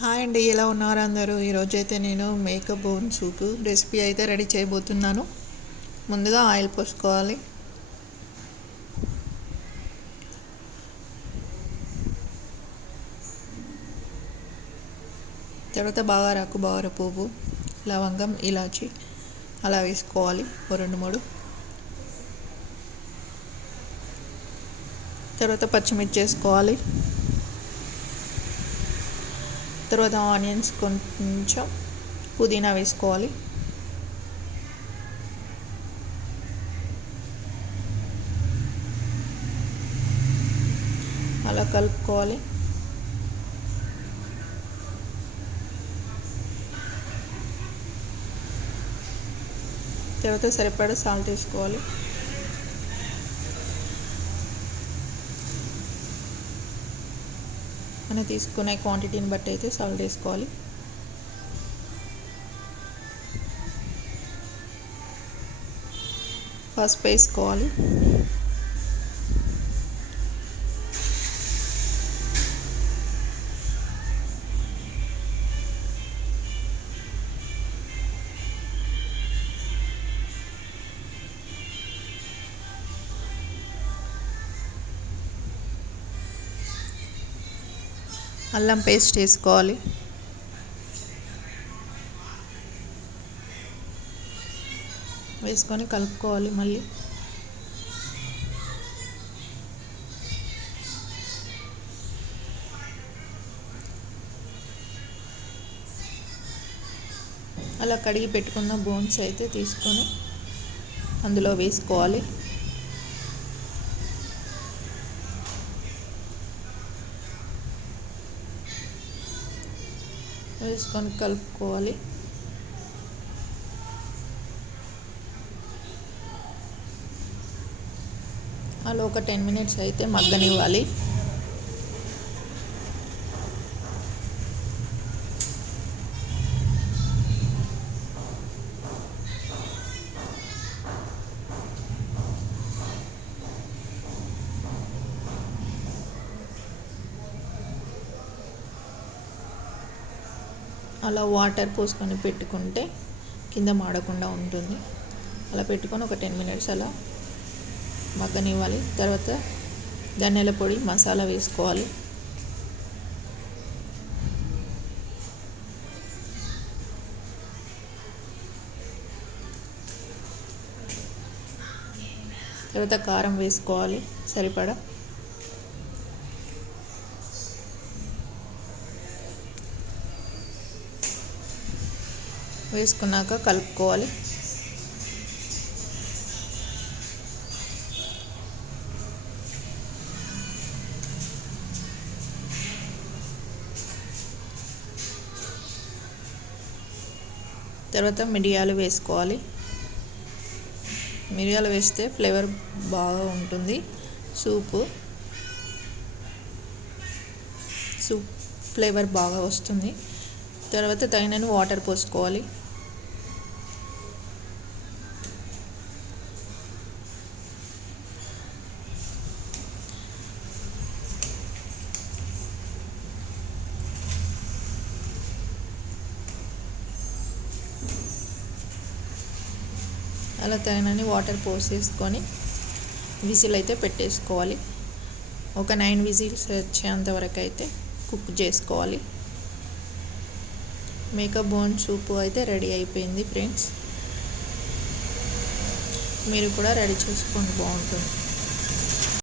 Hi అండి, ఎలా ఉన్నారు అందరూ? ఈరోజైతే నేను మేకప్ బోన్ సూప్ రెసిపీ అయితే రెడీ చేయబోతున్నాను. ముందుగా ఆయిల్ పోసుకోవాలి. తర్వాత బాగారాకు, బాగార పువ్వు, లవంగం, ఇలాచి అలా వేసుకోవాలి. ఓ 2-3. తర్వాత పచ్చిమిర్చి వేసుకోవాలి. తర్వాత ఆనియన్స్, కొంచెం పుదీనా వేసుకోవాలి. అలా కలుపుకోవాలి. తర్వాత సరిపడా సాల్ట్ వేసుకోవాలి. మనం తీసుకునే క్వాంటిటీని బట్టి అయితే సాల్ట్ వేసుకోవాలి. పసుపు వేసుకోవాలి. అల్లం పేస్ట్ వేసుకోవాలి. వేసుకొని కలుపుకోవాలి. మళ్ళీ అలా కడిగి పెట్టుకున్న బోన్స్ అయితే తీసుకొని అందులో వేసుకోవాలి. వేసుకొని కలుపుకోవాలి. అలా ఒక 10 మినిట్స్ అయితే మగ్గనివ్వాలి. అలా వాటర్ పోసుకొని పెట్టుకుంటే కింద మాడకుండా ఉంటుంది. అలా పెట్టుకొని ఒక 10 మినిట్స్ అలా మగ్గనివ్వాలి. తర్వాత ధనియాల పొడి, మసాలా వేసుకోవాలి. తర్వాత కారం వేసుకోవాలి సరిపడా. వేసుకున్నాక కలుపుకోవాలి. తర్వాత మిరియాలు వేసుకోవాలి. మిరియాలు వేస్తే ఫ్లేవర్ బాగా ఉంటుంది. సూప్ ఫ్లేవర్ బాగా వస్తుంది. తర్వాత తగినన్ని వాటర్ పోసుకోవాలి. అలా తగినన్ని వాటర్ పోసేసుకొని విజిల్ అయితే పెట్టేసుకోవాలి. ఒక 9 విజిల్స్ వచ్చేంత వరకు అయితే కుక్ చేసుకోవాలి. మేకప్ బోన్ సూప్ అయితే రెడీ అయిపోయింది ఫ్రెండ్స్. మీరు కూడా రెడీ చేసుకోండి, బాగుంటుంది.